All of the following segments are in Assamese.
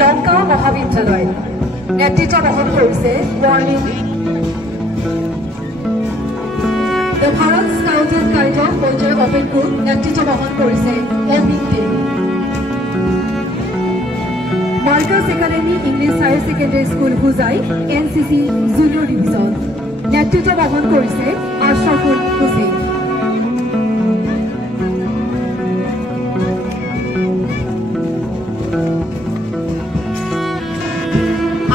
লংকা মহাবিদ্যালয় নেতৃত্ব বহন কৰিছে ওয়াৰ্নিং দ্য ভাৰত স্কাউট এণ্ড গাইডৰ পৰ্যায়ৰ অপেন গ্ৰুপ নেতৃত্ব বহন কৰিছে MBT Markaz academy English higher secondary school Hojai NCC junior division নেতৃত্ব বহন কৰিছে আশৰাফুল হুছেইন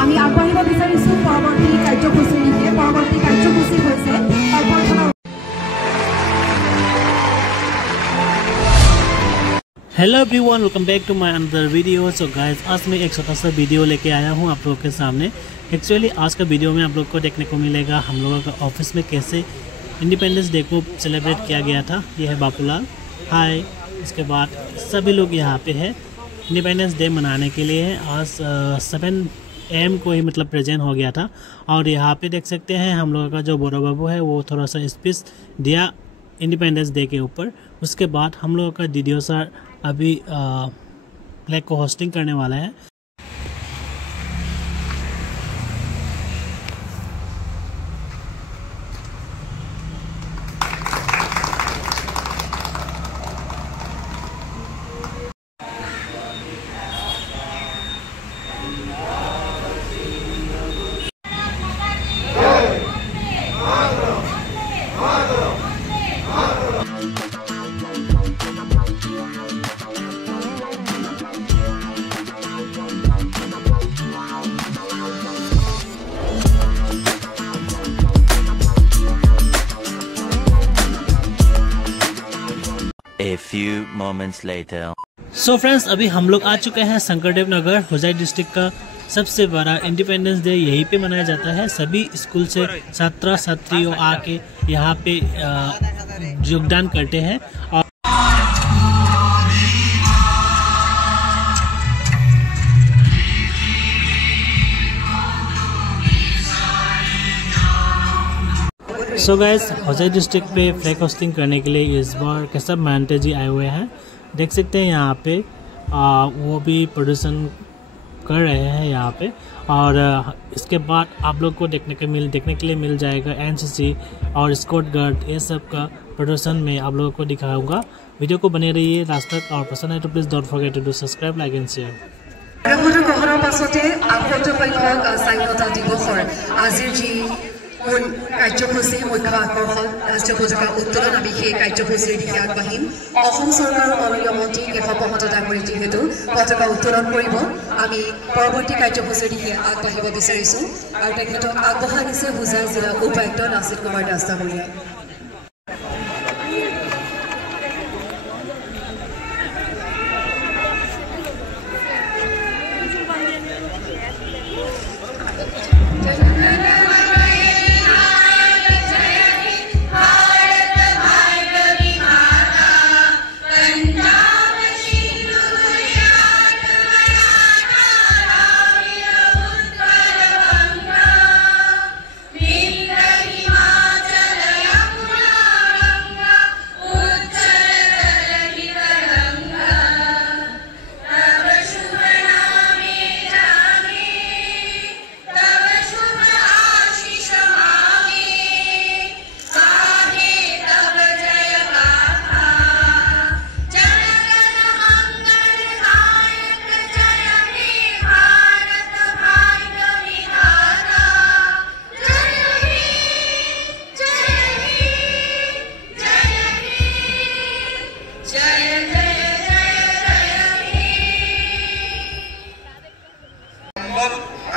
আমি আগবাঢ়িব বিচাৰিছো পৰৱৰ্তী কাৰ্যসূচীৰ দিশে পৰৱৰ্তী কাৰ্যসূচী হৈছে hello everyone, welcome back to my another video. So guys, आज मैं एक छोटा सा वीडियो लेके आया हूँ आप लोगों के सामने। एक्चुअली आज का वीडियो में आप लोग को देखने को मिलेगा हम लोगों का ऑफिस में कैसे इंडिपेंडेंस डे को सेलिब्रेट किया गया था। ये है बापूलाल, हाय। इसके बाद सभी लोग यहाँ पे है इंडिपेंडेंस डे मनाने के लिए। आज 7 AM को ही मतलब प्रेजेंट हो गया था। और यहाँ पे देख सकते हैं हम लोगों का जो बड़ा बाबू है वो थोड़ा सा स्पीच दिया इंडिपेंडेंस डे के ऊपर। उसके बाद हम लोगों का डीडीओ सर अभी फ्लैग को होस्टिंग करने वाला है। A few moments later. So friends, अभी हम लोग आ चुके हैं शंकरदेव नगर, होजाई डिस्ट्रिक्ट का सबसे बड़ा इंडिपेंडेंस डे यहीं पे मनाया जाता है। सभी स्कूल से छात्र छात्रियों आके यहाँ पे योगदान करते हैं। और सो गाइस, होजाई डिस्ट्रिक्ट पे फ्लैग होस्टिंग करने के लिए इस बार केशव महंत जी आए हुए हैं। देख सकते हैं यहाँ पे वो भी प्रदर्शन कर रहे हैं यहाँ पे। और इसके बाद आप लोग को देखने के लिए मिल जाएगा एनसीसी और स्काउट गार्ड, ये सब का प्रदर्शन में आप लोगों को दिखाऊंगा। वीडियो को बने रहिए लास्ट तक, और पसंद है तो please don't forget to do subscribe, like and share. কাৰ্যসূচী মুখ্য আকৰ্ষণ ৰাষ্ট্ৰীয় পতাকা উত্তোলন। আমি সেই কাৰ্যসূচীৰ দিশে আগবাঢ়িম। অসম চৰকাৰৰ মাননীয় মন্ত্ৰী কেশৱ মহন্ত ডাঙৰীয়াই যিহেতু পতাকা উত্তোলন কৰিব, আমি পৰৱৰ্তী কাৰ্যসূচীৰ দিশে আগবাঢ়িব বিচাৰিছোঁ। আৰু তেখেতক আগবঢ়াই দিছে হোজাই জিলা উপায়ুক্ত নাচিত কুমাৰ দাস ডাঙৰীয়াই।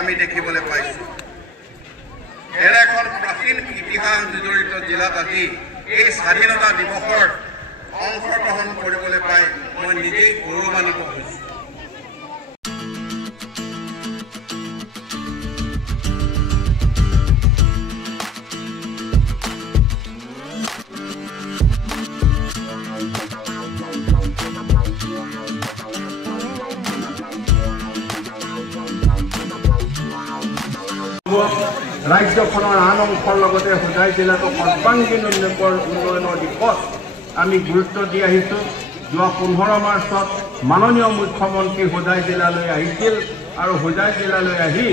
আমি দেখিবলৈ পাইছোঁ। এনে এখন প্ৰাচীন ইতিহাস জড়িত জিলাত আজি এই স্বাধীনতা দিৱসৰ অংশগ্ৰহণ কৰিবলৈ পাই মই নিজেই গৌৰৱ সন্মানিত হৈছোঁ। ৰাজ্যখনৰ আন অংশৰ লগতে হোজাই জিলাটো সৰ্বাংগীন উন্নয়নৰ দিশত আমি গুৰুত্ব দি আহিছোঁ। যোৱা 15 মাৰ্চত মাননীয় মুখ্যমন্ত্ৰী হোজাই জিলালৈ আহিছিল আৰু হোজাই জিলালৈ আহি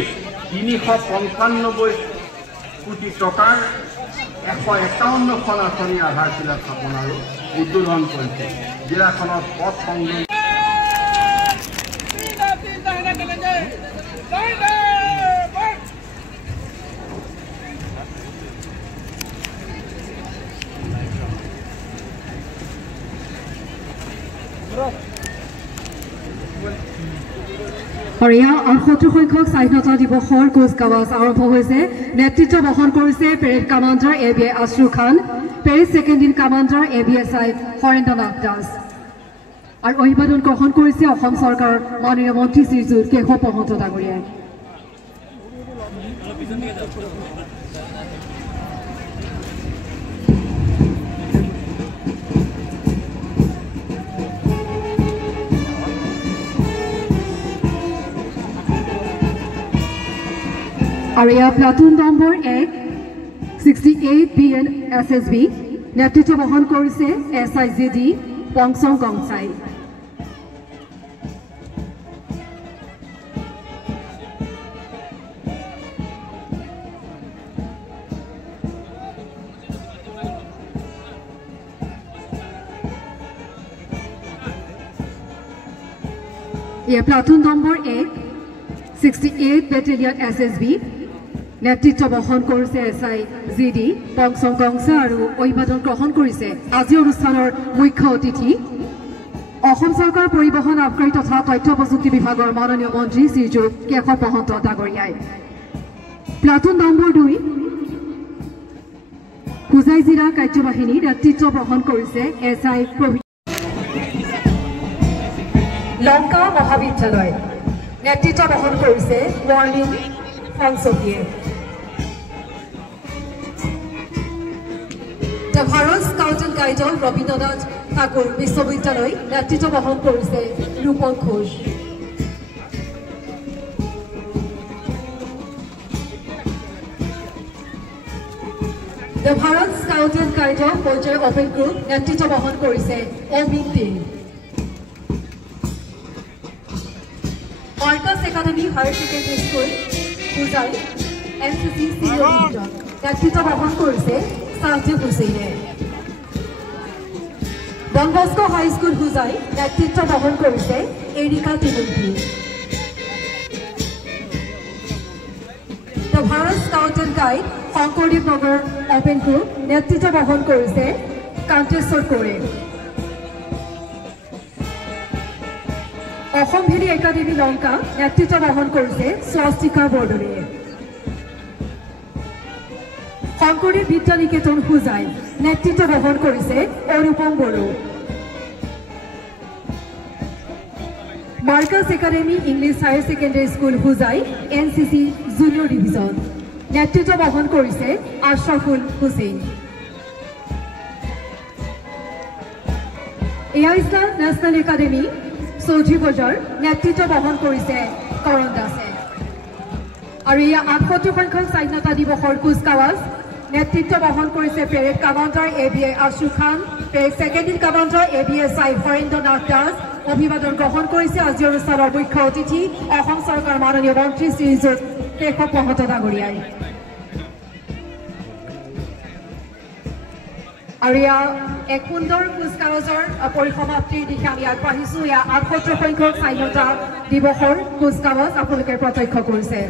395 কোটি টকাৰ 151খন আঁচনিৰ আধাৰশিলা স্থাপন আৰু উদ্বোধন কৰিছে। জিলাখনত পথ সংযোগ আৰু ইয়াৰ 78 সংখ্যক স্বাধীনতা দিৱসৰ কুচকাৱাজ আৰম্ভ হৈছে। নেতৃত্ব বহন কৰিছে parade commander ABI Ashru Khan, parade second in commander ABSI Harendranath Das আৰু অভিবাদন গ্ৰহণ কৰিছে অসম চৰকাৰৰ মাননীয় মন্ত্ৰী শ্ৰীযুত কেশৱ মহন্ত ডাঙৰীয়াই। আৰু ইয়াৰ প্লাটুন নম্বৰ 1 68 BN SSB নেতৃত্ব বহন কৰিছে SIGD পংচং গংচাই। ইয়াৰ প্লাটুন নম্বৰ 1 68 Battalion SSB নেতৃত্ব বহন কৰিছে SIGD পংচং গংচা আৰু অভিবাদন গ্ৰহণ কৰিছে আজি অনুষ্ঠানৰ মুখ্য অতিথি অসম চৰকাৰ পৰিবহণ আবকাৰী তথা তথ্য প্ৰযুক্তি বিভাগৰ মাননীয় মন্ত্ৰী শ্ৰীযুত কেশৱ মহন্ত ডাঙৰীয়াই। প্লাটুন নম্বৰ 2 হোজাই জিলা কাৰ্যবাহিনী নেতৃত্ব বহন কৰিছে SI লংকা মহাবিদ্যালয় নেতৃত্ব বহন কৰিছে ৱাৰ্লিং ফংচকিয়ে। ভাৰত স্কাউট এণ্ড গাইডৰ ৰবীন্দ্ৰনাথ ঠাকুৰ বিশ্ববিদ্যালয় নেতৃত্ব বহন কৰিছে ৰূপন ঘোষ। ভাৰত স্কাউট এণ্ড গাইডৰ পৰ্যায় অপেন গ্ৰুপ নেতৃত্ব বহন কৰিছে Amit De. Markaz academy higher secondary school Hojai NCC senior division নেতৃত্ব বহন কৰিছে সাজিদ হুছেইনে। ডন বস্কো হাইস্কুল হোজাই নেতৃত্ব বহন কৰিছে Erika Timunthi. Bharat scout and guide Sankardev Nagar open group নেতৃত্ব বহন কৰিছে কান্তেশ্বৰ কোঁৱৰে। অসম ভেলী একাডেমী লংকা নেতৃত্ব বহন কৰিছে স্বস্তিকা বৰদলৈয়ে। শংকৰদেৱ বিদ্যা নিকেতন হোজাই নেতৃত্ব বহন কৰিছে Anupam Boro. Markaz academy English higher secondary school Hojai NCC junior division নেতৃত্ব বহন কৰিছে আশৰাফুল হুছেইন। এয়াৰ ইছলাম নেশ্যনেল একাডেমী চৌধুৰী বজাৰ নেতৃত্ব বহন কৰিছে কৰণ দাসে। আৰু এয়া 78 সংখ্যক স্বাধীনতা দিৱসৰ কুচকাৱাজ নেতৃত্ব বহন কৰিছে parade commander ABI Ashru Khan, parade second in commander ABSI Harendranath Das. অভিবাদন গ্ৰহণ কৰিছে আজি অনুষ্ঠানৰ মুখ্য অতিথি অসম চৰকাৰৰ মাননীয় মন্ত্ৰী শ্ৰীযুত কেশৱ মহন্ত ডাঙৰীয়াই। আৰু এয়া এক সুন্দৰ কুচকাৱাজৰ পৰিসমাপ্তিৰ দিশে আমি আগবাঢ়িছোঁ। এয়া 78 সংখ্যক স্বাধীনতা দিৱসৰ কুচকাৱাজ আপোনালোকে প্ৰত্যক্ষ কৰিছে।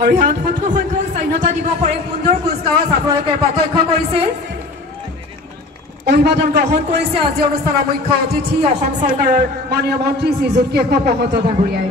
আৰু ইয়াত ৭০ সংখ্যক স্বাধীনতা দিৱসৰ এক সুন্দৰ কুচকাৱাজ আপোনালোকে প্ৰত্যক্ষ কৰিছে অভিবাদন গ্ৰহণ কৰিছে আজি অনুষ্ঠানৰ মুখ্য অতিথি অসম চৰকাৰৰ মাননীয় মন্ত্ৰী শ্ৰীযুত কেশৱ মহন্ত ডাঙৰীয়াই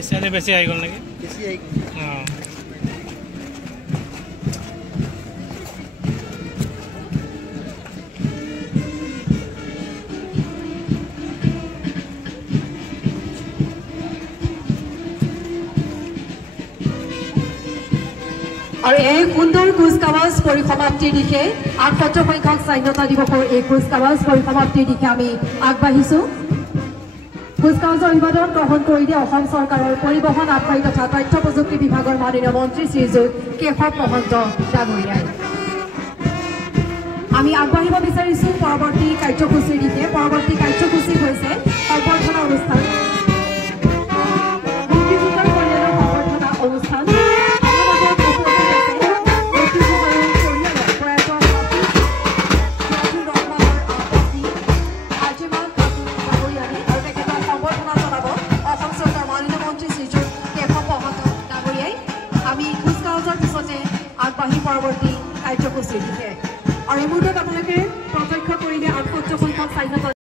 इससे बेसी आई गल ना बेसी आई हां আৰু এই সুন্দৰ কুচকাৱাজ পৰিসমাপ্তিৰ দিশে ৭৮ সংখ্যক স্বাধীনতা দিৱসৰ এই কুচকাৱাজ পৰিসমাপ্তিৰ দিশে আমি আগবাঢ়িছো কুচকাৱাজৰ অভিবাদন গ্ৰহণ কৰি দিয়ে অসম চৰকাৰৰ পৰিবহণ আবকাৰী তথা তথ্য প্ৰযুক্তি বিভাগৰ মাননীয় মন্ত্ৰী শ্ৰীযুত কেশৱ মহন্ত ডাঙৰীয়াই আমি আগবাঢ়িব বিচাৰিছো পৰৱৰ্তী কাৰ্যসূচীৰ দিশে পৰৱৰ্তী কাৰ্যসূচী হৈছে সম্বৰ্ধনা অনুষ্ঠান মুক্তিযোদ্ধাৰ পৰিয়ালৰ সম্বৰ্ধনা অনুষ্ঠান পৰৱৰ্তী কাৰ্যসূচীৰ দিশে আৰু এই মুহূৰ্তত আপোনালোকে প্ৰত্যক্ষ কৰিলে ৭৮ সংখ্যক স্বাধীনতা